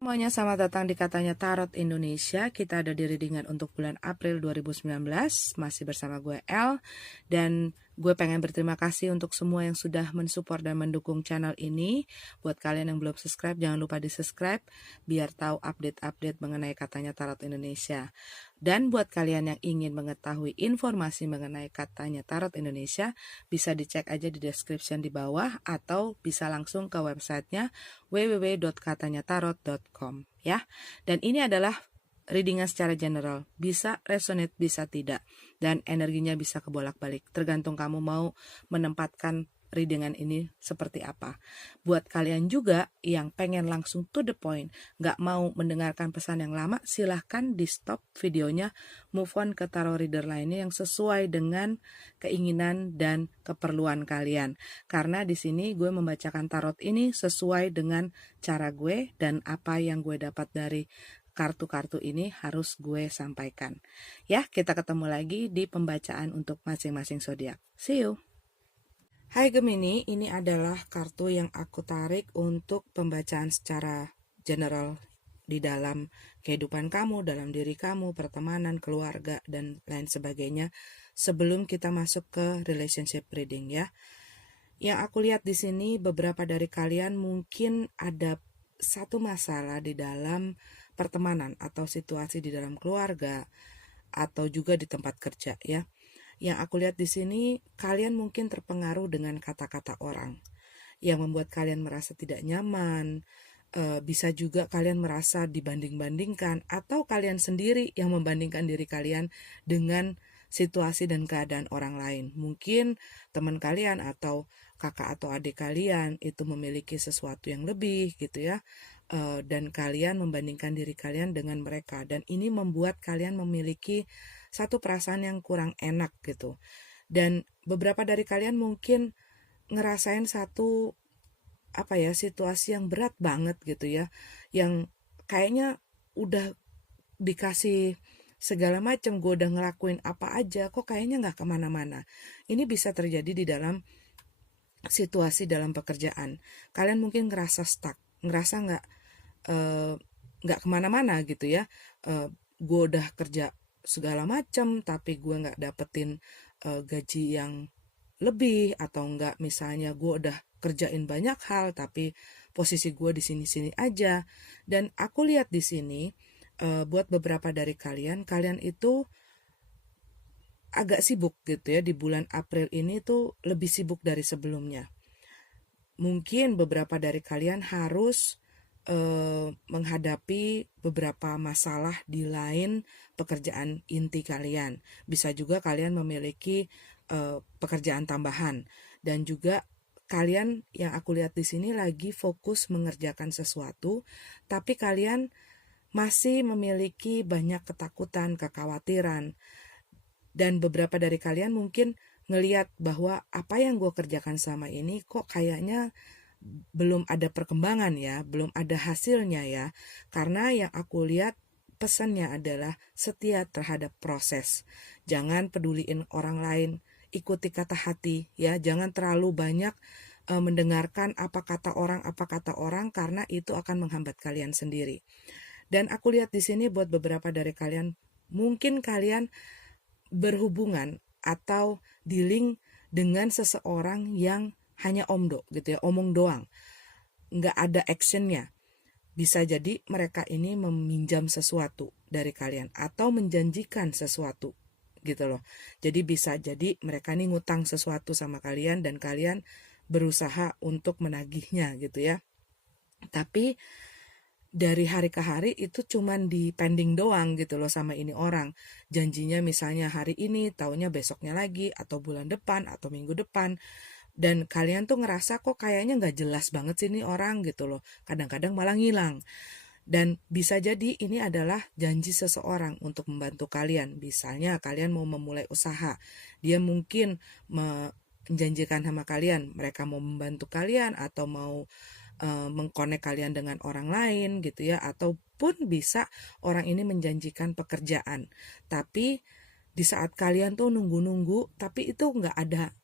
Semuanya selamat datang di Katanya Tarot Indonesia. Kita ada di readingan untuk bulan April 2019. Masih bersama gue El. Dan gue pengen berterima kasih untuk semua yang sudah mensupport dan mendukung channel ini. Buat kalian yang belum subscribe, jangan lupa di subscribe biar tahu update-update mengenai Katanya Tarot Indonesia. Dan buat kalian yang ingin mengetahui informasi mengenai Katanya Tarot Indonesia, bisa dicek aja di description di bawah atau bisa langsung ke websitenya www.katanyatarot.com ya. Dan ini adalah readingan secara general, bisa resonate, bisa tidak, dan energinya bisa kebolak-balik, tergantung kamu mau menempatkan readingan ini seperti apa. Buat kalian juga yang pengen langsung to the point, gak mau mendengarkan pesan yang lama, silahkan di stop videonya, move on ke tarot reader lainnya yang sesuai dengan keinginan dan keperluan kalian. Karena di sini gue membacakan tarot ini sesuai dengan cara gue dan apa yang gue dapat dari kartu-kartu ini harus gue sampaikan. Ya, kita ketemu lagi di pembacaan untuk masing-masing zodiak. See you. Hai Gemini, ini adalah kartu yang aku tarik untuk pembacaan secara general di dalam kehidupan kamu, dalam diri kamu, pertemanan, keluarga, dan lain sebagainya sebelum kita masuk ke relationship reading ya. Yang aku lihat di sini beberapa dari kalian mungkin ada satu masalah di dalam pertemanan atau situasi di dalam keluarga atau juga di tempat kerja ya. Yang aku lihat di sini, kalian mungkin terpengaruh dengan kata-kata orang yang membuat kalian merasa tidak nyaman. Bisa juga kalian merasa dibanding-bandingkan atau kalian sendiri yang membandingkan diri kalian dengan situasi dan keadaan orang lain. Mungkin teman kalian atau kakak atau adik kalian itu memiliki sesuatu yang lebih gitu ya. Dan kalian membandingkan diri kalian dengan mereka. Dan ini membuat kalian memiliki satu perasaan yang kurang enak gitu. Dan beberapa dari kalian mungkin ngerasain satu situasi yang berat banget gitu ya, yang kayaknya udah dikasih segala macam, gue udah ngelakuin apa aja kok kayaknya nggak kemana-mana. Ini bisa terjadi di dalam situasi dalam pekerjaan. Kalian mungkin ngerasa stuck, ngerasa nggak kemana-mana gitu ya. Gue udah kerja segala macam tapi gue nggak dapetin gaji yang lebih, atau enggak misalnya gue udah kerjain banyak hal tapi posisi gue di sini-sini aja. Dan aku lihat di sini buat beberapa dari kalian itu agak sibuk gitu ya di bulan April ini tuh, lebih sibuk dari sebelumnya. Mungkin beberapa dari kalian harus menghadapi beberapa masalah di lain pekerjaan inti kalian. Bisa juga kalian memiliki pekerjaan tambahan, dan juga kalian yang aku lihat di sini lagi fokus mengerjakan sesuatu, tapi kalian masih memiliki banyak ketakutan, kekhawatiran, dan beberapa dari kalian mungkin ngelihat bahwa apa yang gue kerjakan sama ini kok kayaknya belum ada perkembangan ya, belum ada hasilnya ya. Karena yang aku lihat pesannya adalah setia terhadap proses. Jangan peduliin orang lain, ikuti kata hati ya. Jangan terlalu banyak mendengarkan apa kata orang karena itu akan menghambat kalian sendiri. Dan aku lihat di sini buat beberapa dari kalian, mungkin kalian berhubungan atau dealing dengan seseorang yang hanya omdo gitu ya, omong doang, nggak ada actionnya. Bisa jadi mereka ini meminjam sesuatu dari kalian atau menjanjikan sesuatu gitu loh. Jadi bisa jadi mereka ini ngutang sesuatu sama kalian dan kalian berusaha untuk menagihnya gitu ya. Tapi dari hari ke hari itu cuman di pending doang gitu loh sama ini orang. Janjinya misalnya hari ini, taunya besoknya lagi, atau bulan depan, atau minggu depan. Dan kalian tuh ngerasa kok kayaknya nggak jelas banget sih ini orang gitu loh. Kadang-kadang malah ngilang. Dan bisa jadi ini adalah janji seseorang untuk membantu kalian. Misalnya kalian mau memulai usaha. Dia mungkin menjanjikan sama kalian, mereka mau membantu kalian atau mau mengkonek kalian dengan orang lain gitu ya. Ataupun bisa orang ini menjanjikan pekerjaan. Tapi di saat kalian tuh nunggu-nunggu, tapi itu nggak ada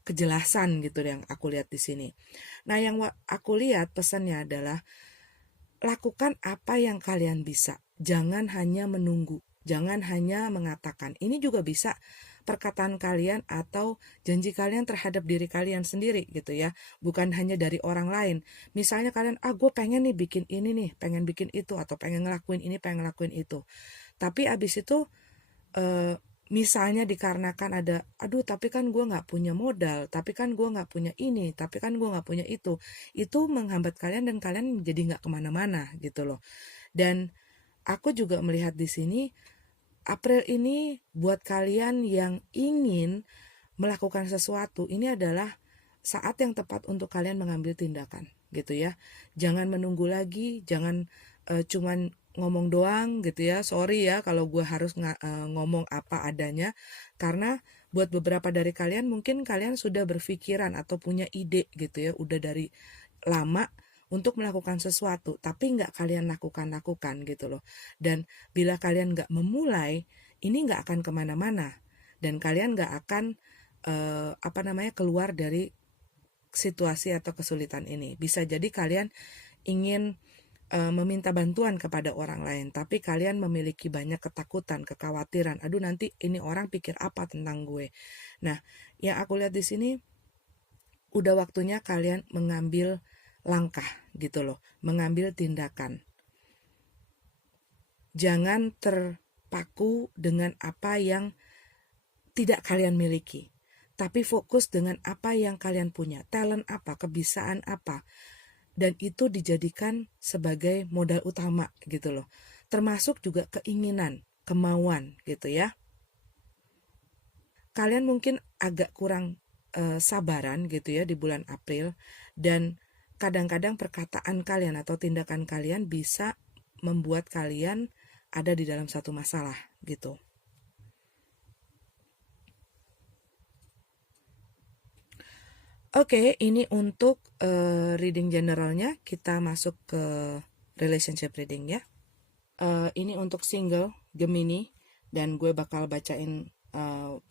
kejelasan gitu yang aku lihat di sini. Nah, yang aku lihat pesannya adalah lakukan apa yang kalian bisa. Jangan hanya menunggu, jangan hanya mengatakan. Ini juga bisa perkataan kalian atau janji kalian terhadap diri kalian sendiri gitu ya. Bukan hanya dari orang lain. Misalnya kalian, gue pengen nih bikin ini nih, pengen bikin itu, atau pengen ngelakuin ini, pengen ngelakuin itu. Tapi abis itu misalnya dikarenakan ada, tapi kan gue nggak punya modal, tapi kan gue nggak punya ini, tapi kan gue nggak punya itu menghambat kalian dan kalian jadi nggak kemana-mana gitu loh. Dan aku juga melihat di sini April ini buat kalian yang ingin melakukan sesuatu, ini adalah saat yang tepat untuk kalian mengambil tindakan gitu ya. Jangan menunggu lagi, jangan cuman ngomong doang gitu ya. Sorry ya kalau gue harus ngomong apa adanya, karena buat beberapa dari kalian mungkin kalian sudah berpikiran atau punya ide gitu ya, udah dari lama untuk melakukan sesuatu, tapi nggak kalian lakukan gitu loh. Dan bila kalian nggak memulai, ini nggak akan kemana-mana, dan kalian nggak akan keluar dari situasi atau kesulitan ini. Bisa jadi kalian ingin meminta bantuan kepada orang lain, tapi kalian memiliki banyak ketakutan, kekhawatiran. Aduh, nanti ini orang pikir apa tentang gue. Nah, yang aku lihat di sini udah waktunya kalian mengambil langkah gitu loh, mengambil tindakan. Jangan terpaku dengan apa yang tidak kalian miliki, tapi fokus dengan apa yang kalian punya, talent apa, kebiasaan apa, dan itu dijadikan sebagai modal utama gitu loh. Termasuk juga keinginan, kemauan gitu ya. Kalian mungkin agak kurang sabaran gitu ya di bulan April, dan kadang-kadang perkataan kalian atau tindakan kalian bisa membuat kalian ada di dalam satu masalah gitu. Oke, ini untuk reading generalnya. Kita masuk ke relationship reading ya. Ini untuk single Gemini, dan gue bakal bacain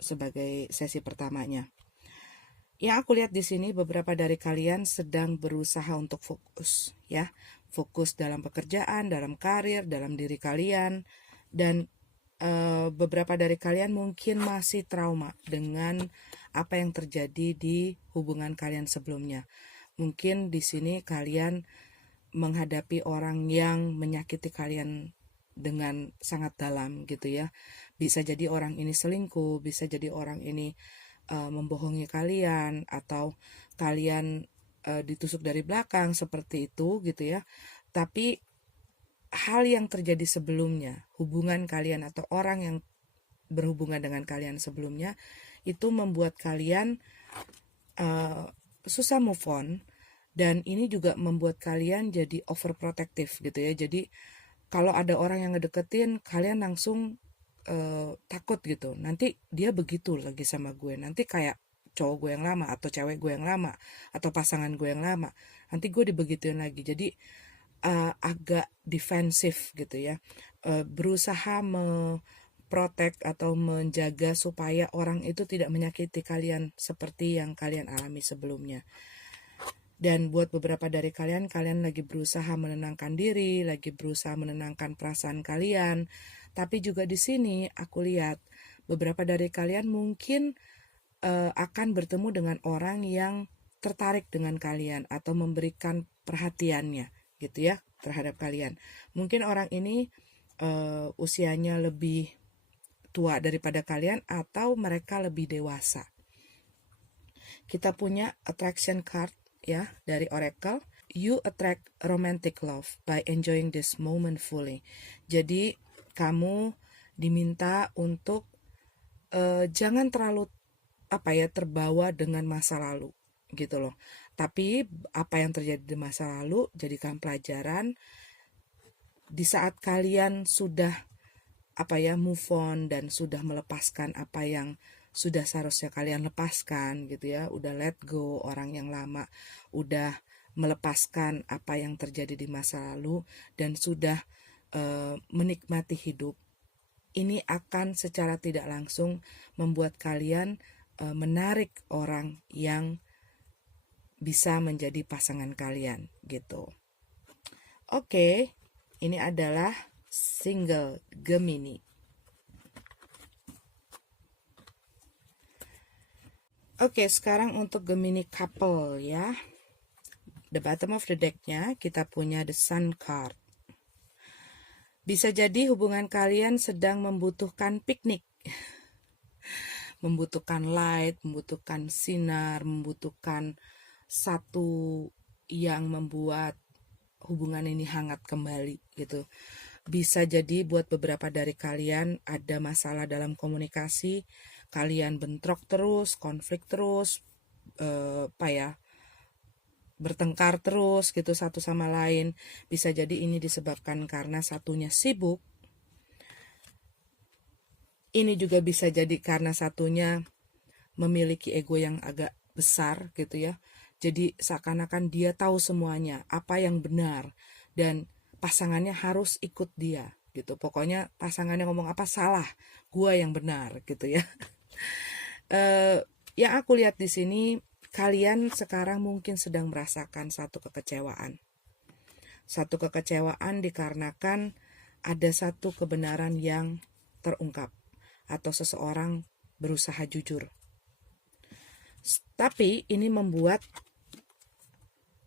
sebagai sesi pertamanya. Yang aku lihat di sini, beberapa dari kalian sedang berusaha untuk fokus ya. Fokus dalam pekerjaan, dalam karir, dalam diri kalian, dan beberapa dari kalian mungkin masih trauma dengan apa yang terjadi di hubungan kalian sebelumnya. Mungkin di sini kalian menghadapi orang yang menyakiti kalian dengan sangat dalam gitu ya. Bisa jadi orang ini selingkuh, bisa jadi orang ini membohongi kalian, atau kalian ditusuk dari belakang seperti itu gitu ya. Tapi hal yang terjadi sebelumnya, hubungan kalian atau orang yang berhubungan dengan kalian sebelumnya, itu membuat kalian susah move on, dan ini juga membuat kalian jadi overprotective gitu ya. Jadi kalau ada orang yang ngedeketin, kalian langsung takut gitu, nanti dia begitu lagi sama gue, nanti kayak cowok gue yang lama atau cewek gue yang lama atau pasangan gue yang lama, nanti gue dibegituin lagi. Jadi agak defensif gitu ya, berusaha protek atau menjaga supaya orang itu tidak menyakiti kalian seperti yang kalian alami sebelumnya. Dan buat beberapa dari kalian lagi berusaha menenangkan diri, lagi berusaha menenangkan perasaan kalian. Tapi juga di sini aku lihat beberapa dari kalian mungkin akan bertemu dengan orang yang tertarik dengan kalian atau memberikan perhatiannya gitu ya terhadap kalian. Mungkin orang ini usianya lebih tua daripada kalian atau mereka lebih dewasa. Kita punya attraction card ya dari Oracle. You attract romantic love by enjoying this moment fully. Jadi kamu diminta untuk jangan terlalu terbawa dengan masa lalu gitu loh. Tapi apa yang terjadi di masa lalu jadikan pelajaran. Di saat kalian sudah move on dan sudah melepaskan apa yang sudah seharusnya kalian lepaskan gitu ya, udah let go orang yang lama, udah melepaskan apa yang terjadi di masa lalu, dan sudah menikmati hidup, ini akan secara tidak langsung membuat kalian menarik orang yang bisa menjadi pasangan kalian gitu. Oke, ini adalah single Gemini. Oke, sekarang untuk Gemini couple ya. The bottom of the deck-nya kita punya the Sun card. Bisa jadi hubungan kalian sedang membutuhkan piknik. Membutuhkan light, membutuhkan sinar, membutuhkan satu yang membuat hubungan ini hangat kembali gitu. Bisa jadi buat beberapa dari kalian ada masalah dalam komunikasi, kalian bentrok terus, konflik terus, bertengkar terus gitu satu sama lain. Bisa jadi ini disebabkan karena satunya sibuk. Ini juga bisa jadi karena satunya memiliki ego yang agak besar gitu ya. Jadi seakan-akan dia tahu semuanya, apa yang benar, dan pasangannya harus ikut dia gitu. Pokoknya pasangannya ngomong apa salah, gua yang benar gitu ya. Yang aku lihat di sini, kalian sekarang mungkin sedang merasakan satu kekecewaan. Satu kekecewaan dikarenakan ada satu kebenaran yang terungkap atau seseorang berusaha jujur. Tapi ini membuat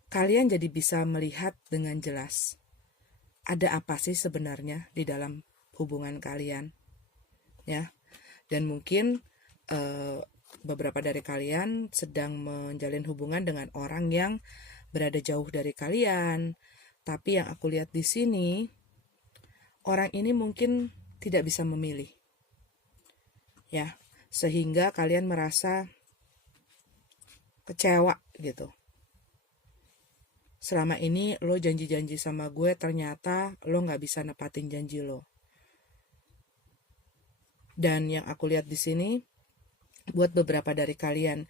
kalian jadi bisa melihat dengan jelas ada apa sih sebenarnya di dalam hubungan kalian, ya. Dan mungkin beberapa dari kalian sedang menjalin hubungan dengan orang yang berada jauh dari kalian. Tapi yang aku lihat di sini, orang ini mungkin tidak bisa memilih, ya, sehingga kalian merasa kecewa gitu. Selama ini lo janji-janji sama gue, ternyata lo gak bisa nepatin janji lo. Dan yang aku lihat di sini, buat beberapa dari kalian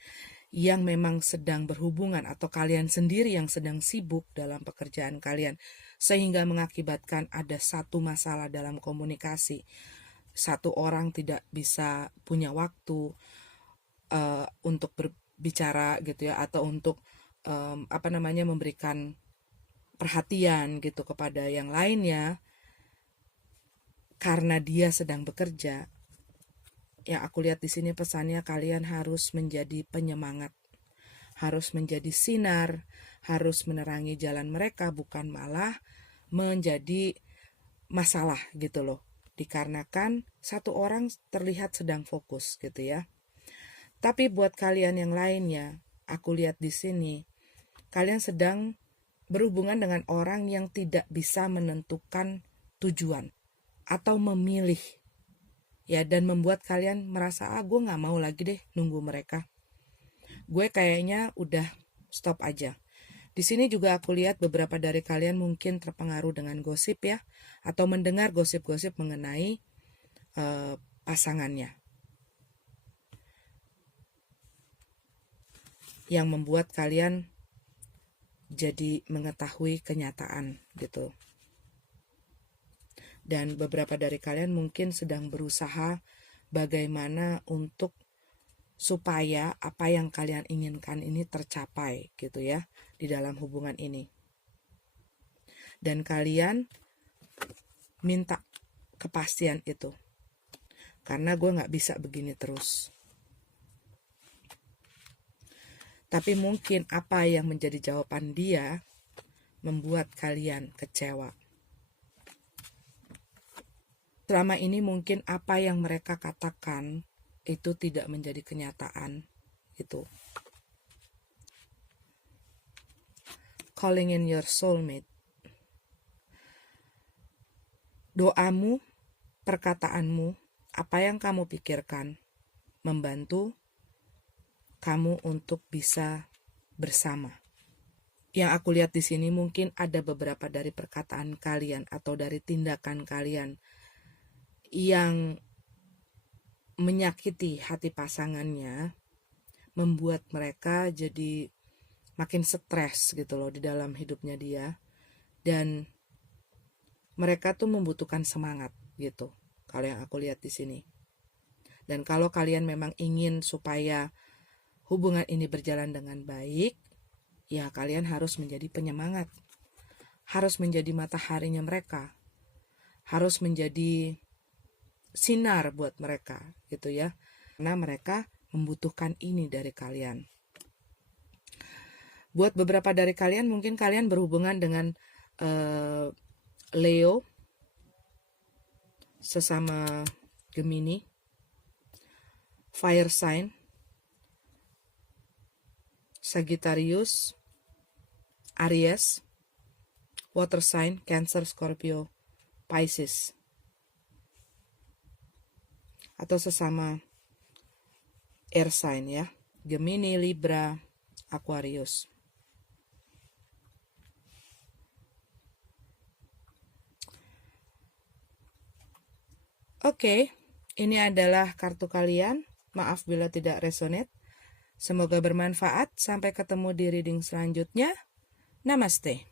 yang memang sedang berhubungan atau kalian sendiri yang sedang sibuk dalam pekerjaan kalian, sehingga mengakibatkan ada satu masalah dalam komunikasi. Satu orang tidak bisa punya waktu untuk berbicara gitu ya, atau untuk memberikan perhatian gitu kepada yang lainnya karena dia sedang bekerja. Yang aku lihat di sini pesannya, kalian harus menjadi penyemangat, harus menjadi sinar, harus menerangi jalan mereka, bukan malah menjadi masalah gitu loh. Dikarenakan satu orang terlihat sedang fokus gitu ya. Tapi buat kalian yang lainnya, aku lihat di sini kalian sedang berhubungan dengan orang yang tidak bisa menentukan tujuan atau memilih, ya, dan membuat kalian merasa gue gak mau lagi deh nunggu mereka, gue kayaknya udah stop aja. Di sini juga aku lihat beberapa dari kalian mungkin terpengaruh dengan gosip ya, atau mendengar gosip-gosip mengenai pasangannya, yang membuat kalian jadi mengetahui kenyataan gitu. Dan beberapa dari kalian mungkin sedang berusaha bagaimana untuk supaya apa yang kalian inginkan ini tercapai gitu ya di dalam hubungan ini. Dan kalian minta kepastian itu, karena gue gak bisa begini terus. Tapi mungkin apa yang menjadi jawaban dia membuat kalian kecewa. Selama ini mungkin apa yang mereka katakan itu tidak menjadi kenyataan gitu. Calling in your soulmate. Doamu, perkataanmu, apa yang kamu pikirkan membantu kamu untuk bisa bersama. Yang aku lihat di sini mungkin ada beberapa dari perkataan kalian atau dari tindakan kalian yang menyakiti hati pasangannya, membuat mereka jadi makin stres gitu loh di dalam hidupnya dia, dan mereka tuh membutuhkan semangat gitu kalau yang aku lihat di sini. Dan kalau kalian memang ingin supaya hubungan ini berjalan dengan baik, ya kalian harus menjadi penyemangat, harus menjadi mataharinya mereka, harus menjadi sinar buat mereka gitu ya, karena mereka membutuhkan ini dari kalian. Buat beberapa dari kalian, mungkin kalian berhubungan dengan Leo, sesama Gemini, fire sign, Sagittarius, Aries, water sign, Cancer, Scorpio, Pisces, atau sesama air sign ya, Gemini, Libra, Aquarius. Oke, ini adalah kartu kalian. Maaf bila tidak resonate. Semoga bermanfaat. Sampai ketemu di reading selanjutnya. Namaste.